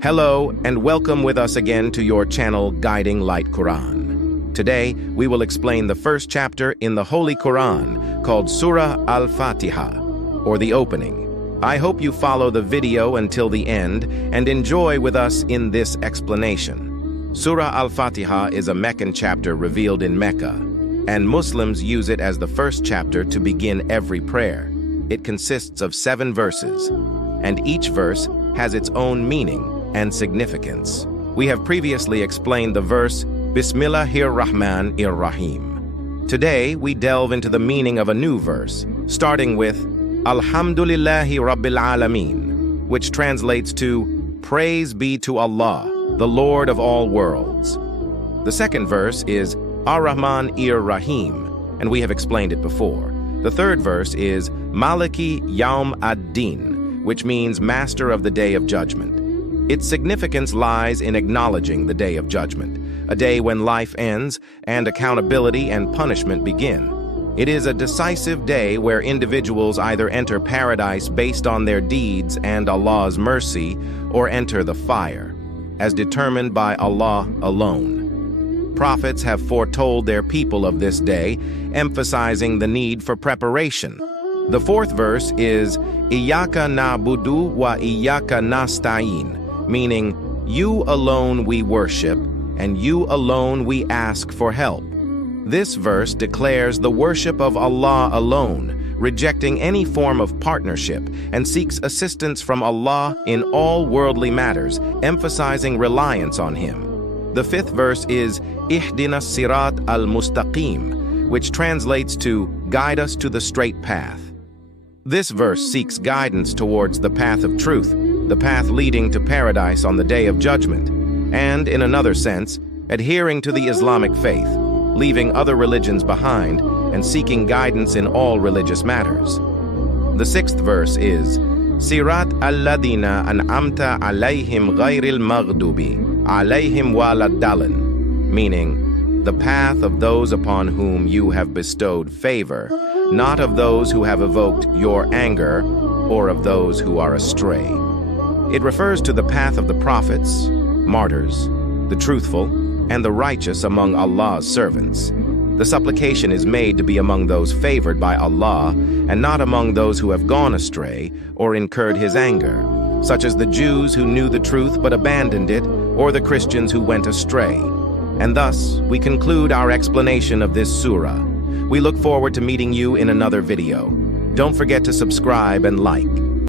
Hello and welcome with us again to your channel Guiding Light Quran. Today we will explain the first chapter in the Holy Quran called Surah Al-Fatiha, or the opening. I hope you follow the video until the end and enjoy with us in this explanation. Surah Al-Fatiha is a Meccan chapter revealed in Mecca, and Muslims use it as the first chapter to begin every prayer. It consists of 7 verses, and each verse has its own meaning and significance. We have previously explained the verse Bismillahir-Rahmanir-Rahim. Today we delve into the meaning of a new verse, starting with Alhamdulillahi Rabbil Alameen, which translates to Praise be to Allah, the Lord of all worlds. The second verse is Ar-Rahman-Ir-Rahim, and we have explained it before. The third verse is Maliki Yawm ad-Din, which means Master of the Day of Judgment. Its significance lies in acknowledging the Day of Judgment, a day when life ends and accountability and punishment begin. It is a decisive day where individuals either enter paradise based on their deeds and Allah's mercy, or enter the fire, as determined by Allah alone. Prophets have foretold their people of this day, emphasizing the need for preparation. The fourth verse is Iyyaka na'budu wa iyyaka nasta'in, meaning, you alone we worship, and you alone we ask for help. This verse declares the worship of Allah alone, rejecting any form of partnership, and seeks assistance from Allah in all worldly matters, emphasizing reliance on Him. The fifth verse is Ihdina sirat al-mustaqim, which translates to guide us to the straight path. This verse seeks guidance towards the path of truth, the path leading to paradise on the Day of Judgment, and, in another sense, adhering to the Islamic faith, leaving other religions behind, and seeking guidance in all religious matters. The sixth verse is Sirat alladina an'amta alayhim ghayril maghdubi alayhim waladdallin, meaning, the path of those upon whom you have bestowed favor, not of those who have evoked your anger, or of those who are astray. It refers to the path of the prophets, martyrs, the truthful, and the righteous among Allah's servants. The supplication is made to be among those favored by Allah, and not among those who have gone astray or incurred His anger, such as the Jews who knew the truth but abandoned it, or the Christians who went astray. And thus, we conclude our explanation of this surah. We look forward to meeting you in another video. Don't forget to subscribe and like.